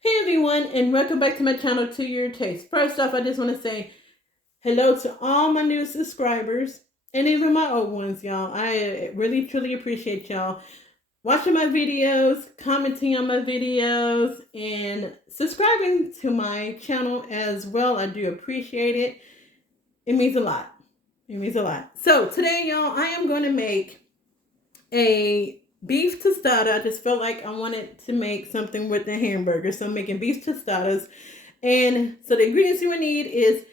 Hey everyone, and welcome back to my channel, To Your Taste. First off, I just want to say hello to all my new subscribers and even my old ones, y'all. I really truly appreciate y'all watching my videos, commenting on my videos, and subscribing to my channel as well. I do appreciate it. It means a lot. It means a lot. So today, y'all, I am going to make a beef tostada. I just felt like I wanted to make something with the hamburger, so I'm making beef tostadas. And so the ingredients you would need is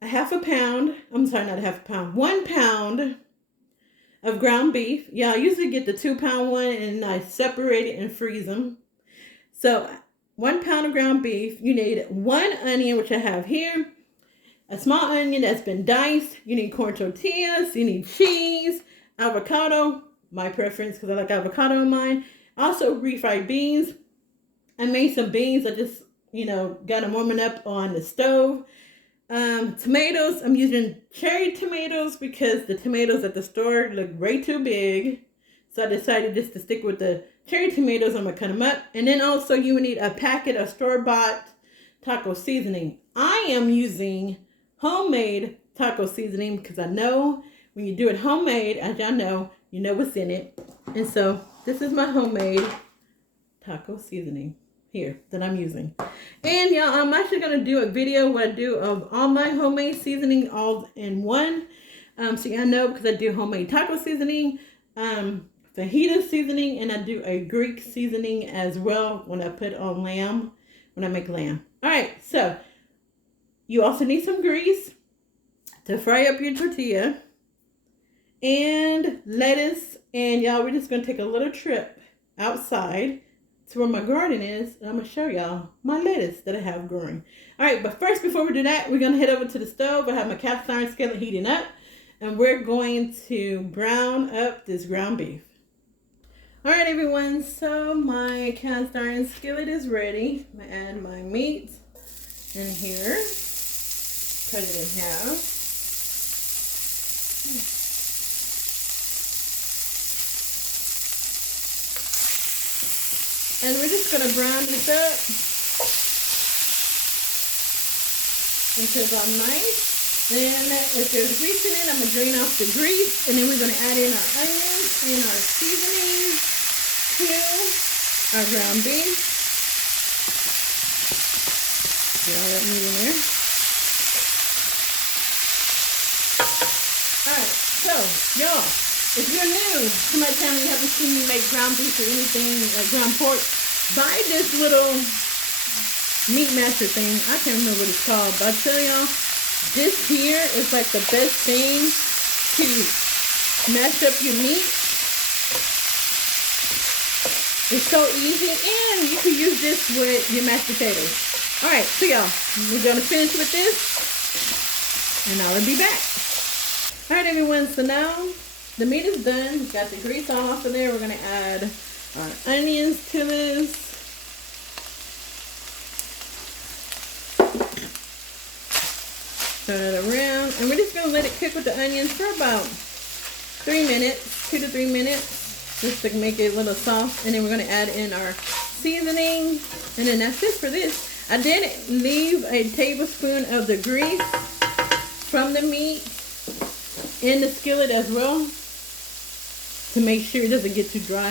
a half a pound, I'm sorry, not a half a pound, 1 pound of ground beef. Yeah, I usually get the 2-pound one and I separate it and freeze them. So 1 pound of ground beef. You need 1 onion, which I have here, a small onion that's been diced. You need corn tortillas, you need cheese, avocado, my preference because I like avocado in mine. Also refried beans. I made some beans. I just, got them warming up on the stove. Tomatoes. I'm using cherry tomatoes because the tomatoes at the store look way too big. So I decided just to stick with the cherry tomatoes. I'm going to cut them up. And then also you would need a packet of store-bought taco seasoning. I am using homemade taco seasoning because I know when you do it homemade, as y'all know, you know what's in it. And so this is my homemade taco seasoning here that I'm using. And y'all, I'm actually going to do a video what I do of all my homemade seasoning all in one. So y'all know, because I do homemade taco seasoning, fajita seasoning, and I do a Greek seasoning as well when I put on lamb, when I make lamb. All right, so you also need some grease to fry up your tortilla and lettuce. And y'all, we're just going to take a little trip outside to where my garden is, and I'm going to show y'all my lettuce that I have growing. All right, but first, before we do that, we're going to head over to the stove. I have my cast iron skillet heating up, and we're going to brown up this ground beef. All right, everyone, so my cast iron skillet is ready. I'm going to add my meat in here, cut it in half. And we're just going to brown this up until it's all nice. Then if there's grease in it, I'm going to drain off the grease. And then we're going to add in our onions and our seasonings to our ground beef. Get all that meat in there. Alright, so y'all, if you're new to my channel, you haven't seen me make ground beef or anything like ground pork, buy this little meat masher thing. I can't remember what it's called, but I tell y'all, this here is like the best thing to mash up your meat. It's so easy, and you can use this with your mashed potatoes. Alright, so y'all, we're going to finish with this, and I'll be back. Alright everyone, so now the meat is done. We've got the grease all off of there. We're going to add our onions to this. Turn it around. And we're just going to let it cook with the onions for about 3 minutes, 2 to 3 minutes, just to make it a little soft. And then we're going to add in our seasoning. And then that's it for this. I did leave a tablespoon of the grease from the meat in the skillet as well, to make sure it doesn't get too dry.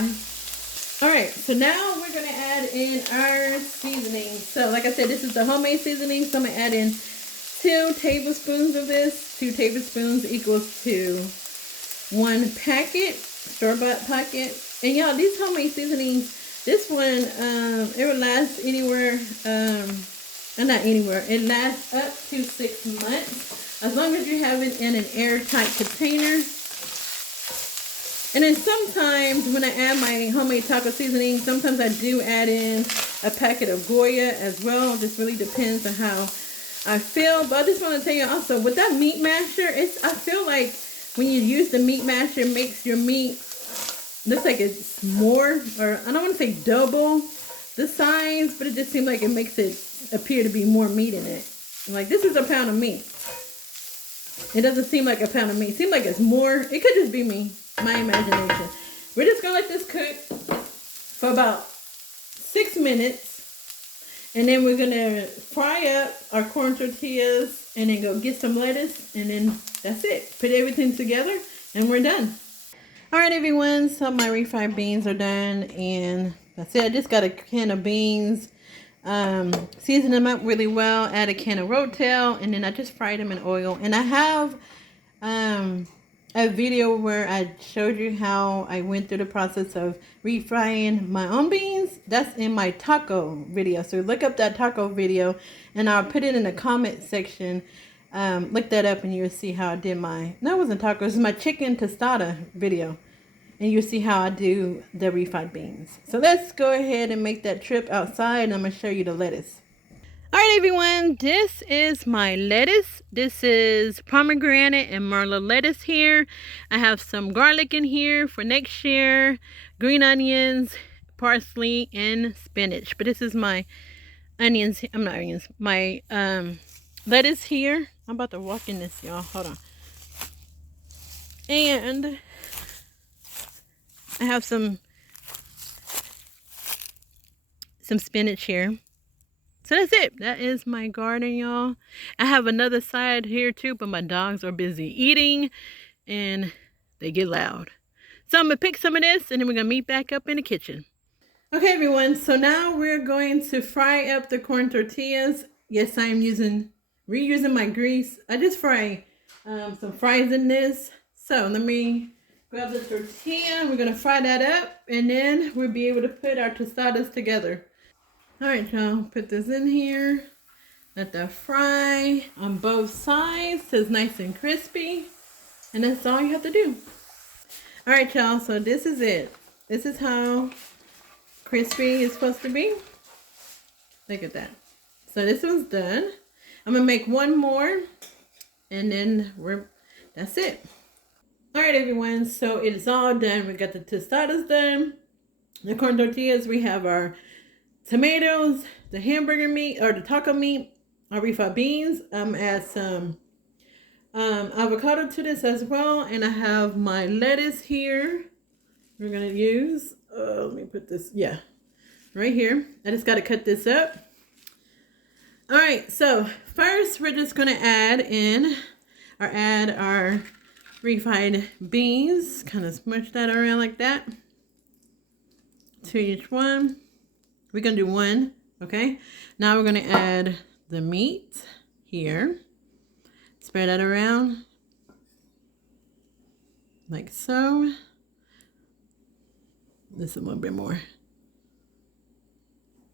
Alright, so now we're going to add in our seasoning. So like I said, this is the homemade seasoning, so I'm going to add in 2 tablespoons of this. 2 tablespoons equals to 1 packet, store-bought packet. And y'all, these homemade seasonings, this one, it will last anywhere, not anywhere, it lasts up to 6 months, as long as you have it in an airtight container. And then sometimes when I add my homemade taco seasoning, sometimes I do add in a packet of Goya as well. It just really depends on how I feel. But I just want to tell you also, with that meat masher, I feel like when you use the meat masher, it makes your meat looks like it's more, or I don't want to say double the size, but it just seems like it makes it appear to be more meat in it. Like, this is a pound of meat. It doesn't seem like a pound of meat. It seems like it's more. It could just be me. My imagination. We're just going to let this cook for about 6 minutes. And then we're gonna fry up our corn tortillas and then go get some lettuce, and then that's it. Put everything together and we're done. All right, everyone, so my refried beans are done, and that's it. I just got a can of beans, seasoned them up really well, add a can of rotel, and then I just fried them in oil. And I have a video where I showed you how I went through the process of refrying my own beans. That's in my taco video. So look up that taco video and I'll put it in the comment section. Look that up and you'll see how I did my, no, it wasn't taco, it was my chicken tostada video. And you'll see how I do the refried beans. So let's go ahead and make that trip outside, and I'm going to show you the lettuce. All right, everyone, this is my lettuce. This is pomegranate and merlot lettuce here. I have some garlic in here for next year, green onions, parsley, and spinach. But this is my onions, I'm not onions, my lettuce here. I'm about to walk in this, y'all. Hold on. And I have some spinach here. So that's it. That is my garden, y'all. I have another side here too, but my dogs are busy eating and they get loud. So I'm going to pick some of this and then we're going to meet back up in the kitchen. Okay, everyone. So now we're going to fry up the corn tortillas. Yes, I am reusing my grease. I just fry some fries in this. So let me grab the tortilla. We're going to fry that up and then we'll be able to put our tostadas together. All right, y'all, put this in here. Let that fry on both sides so it's nice and crispy. And that's all you have to do. All right, y'all, so this is it. This is how crispy it's supposed to be. Look at that. So this one's done. I'm gonna make one more and then that's it. All right, everyone, so it is all done. We got the tostadas done, the corn tortillas. We have our tomatoes, the hamburger meat or the taco meat, our refried beans. Add some avocado to this as well, and I have my lettuce here. We're gonna use. Let me put this. Yeah, right here. I just got to cut this up. All right. So first, we're just gonna add our refried beans. Kind of smush that around like that. To each one. We're going to do one, okay? Now we're going to add the meat here. Spread that around like so. This a little bit more.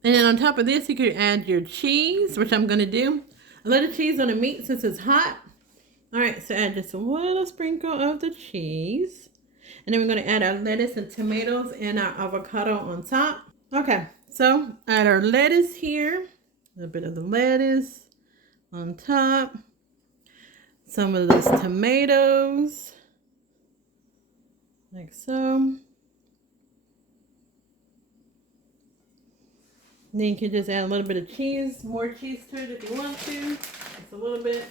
And then on top of this, you could add your cheese, which I'm going to do. A little cheese on the meat since it's hot. All right, so add just a little sprinkle of the cheese. And then we're going to add our lettuce and tomatoes and our avocado on top. Okay. So add our lettuce here, a little bit of the lettuce on top, some of those tomatoes, like so. Then you can just add a little bit of cheese, more cheese to it if you want to, just a little bit.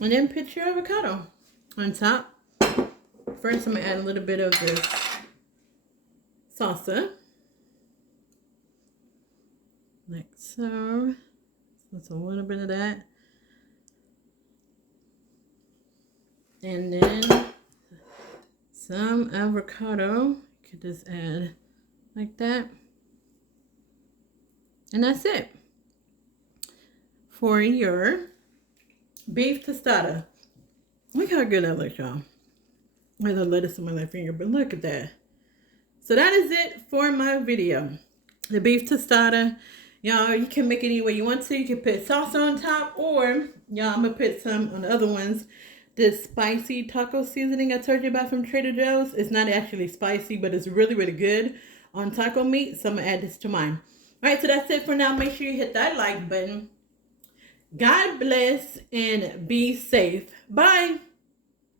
And then put your avocado on top. First, I'm gonna add a little bit of this salsa, like so. Just a little bit of that, and then some avocado. You could just add like that, and that's it for your beef tostada. Look how good that looks, y'all. I have the lettuce on my left finger, but look at that. So that is it for my video. The beef tostada. Y'all, you can make it any way you want to. You can put salsa on top, or y'all, I'm going to put some on the other ones. This spicy taco seasoning I told you about from Trader Joe's. It's not actually spicy, but it's really, really good on taco meat. So I'm going to add this to mine. All right, so that's it for now. Make sure you hit that like button. God bless and be safe. Bye.